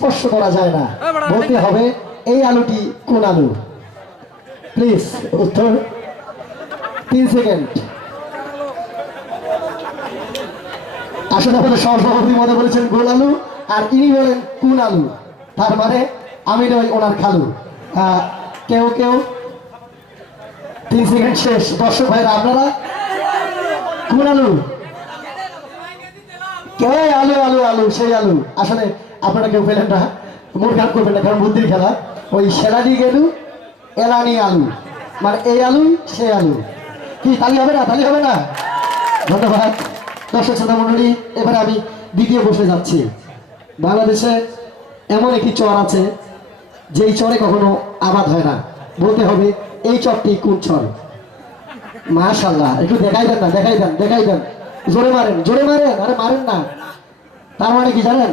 স্পর্শ করা যায় না। বলতে হবে এই আলুটি কোন আলু? প্লিজ উত্তর। তিন সেকেন্ড আসলে আমাদের সহসভাপতি মনে বলেছেন গোল আলু আর ইনি বলেন কোন আলু। তার মানে আমি নই ওনার খালু। আহ, কেউ কেউ? তিন সেকেন্ড শেষ। দর্শক ভাইরা আপনারা? কোন আলু? কে আলু আলু আলু সেই আলু? আসলে আপনারা কেউ পেলেন না মূর্খান করবেন না, কারণ বুদ্ধির খেলা। ওই সেলানি গেলু, এলানি আলু। মানে এই আলু সে আলু। কি, তালি হবে না, তালি হবে না? ধন্যবাদ। দর্শক শ্রোতা মন্ডলী এবারে আমি দ্বিতীয় বসে যাচ্ছি। বাংলাদেশে এমন একটি চর আছে, যেই চরে কখনো আবাদ হয় না। বলতে হবে, এই চরটি কোন চর? মাশাল্লাহ একটু দেখাই দেন না, দেখাই দেন দেখাই দেন। জোরে মারেন জোরে মারেন, আরে মারেন না। তার মানে কি জানেন?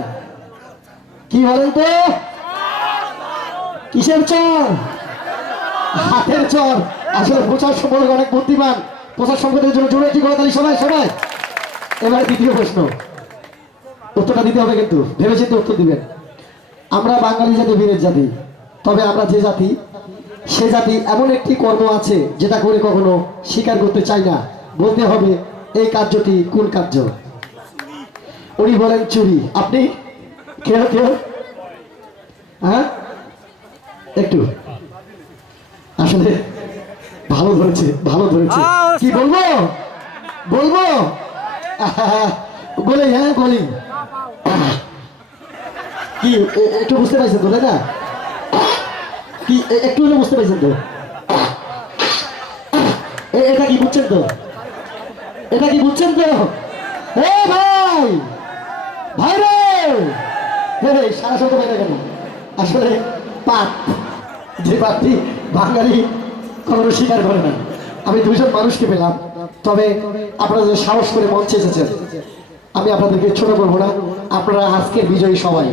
কি বলেন তো কিসের চর? হাতের চর। আসলে প্রচার সম্পর্কে অনেক বুদ্ধিমান। প্রচার সম্পর্কের জন্য জোরে কি তালি সবাই সবাই। এবারে দ্বিতীয় প্রশ্ন। উত্তরটা দিতে হবে কিন্তু। ভেবেচিন্তে উত্তর দিবেন। আমরা বাঙালি জাতি বীরের জাতি। তবে আমরা যে জাতি, সে জাতি এমন একটি কর্ম আছে যেটা করে কখনো স্বীকার করতে চাই না। বলতে হবে, এই কার্যটি কোন কার্য? উনি বলেন চুরি। আপনি কেউ কেউ হ্যাঁ? একটু। আসলে ভালো ধরেছে ভালো ধরেছে। কি বলব? বলব? বলি হ্যাঁ বলি। কি একটু বুঝতে পারছেন তো না? কি একটু হলে বুঝতে পারছেন তো? এটা কি বুঝছেন তো? এটা কি বুঝছেন তো? এ ভাই! আসলে পাট যে পাটটি বাঙালি কখনো স্বীকার করে না। আমি দুইজন মানুষকে পেলাম। তবে আপনারা যে সাহস করে মঞ্চে এসেছেন, আমি আপনাদেরকে ছোট করব না, আপনারা আজকের বিজয়ী সবাই।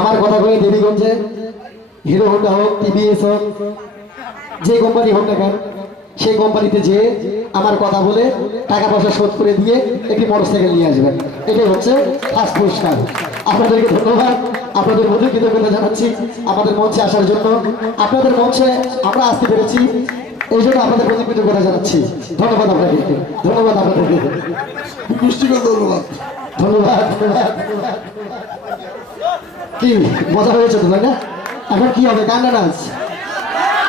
আমার কথা কয়ে দেবীগঞ্জে হিরো হোন্ডা হোক, টিভিএস হোক, যে কোম্পানি হোক না কেন, সেই কোম্পানিতে যেয়ে আমার কথা বলে টাকা পয়সা শোধ করে দিয়ে একটি মোটরসাইকেল নিয়ে আসবেন। এটাই হচ্ছে ফার্স্ট পুরস্কার। আপনাদেরকে ধন্যবাদ। আপনাদের মধ্যে কৃতজ্ঞতা জানাচ্ছি আমাদের মঞ্চে আসার জন্য। আপনাদের মঞ্চে আমরা আসতে পেরেছি এই জন্য আপনাদের প্রতি কৃতজ্ঞতা জানাচ্ছি। ধন্যবাদ আপনাকে ধন্যবাদ আপনাদেরকে। ধন্যবাদ। ধন্যবাদ ধন্যবাদ ধন্যবাদ। কি মজা হয়েছে তো তাই না? এখন কি হবে? কান্না নাচ?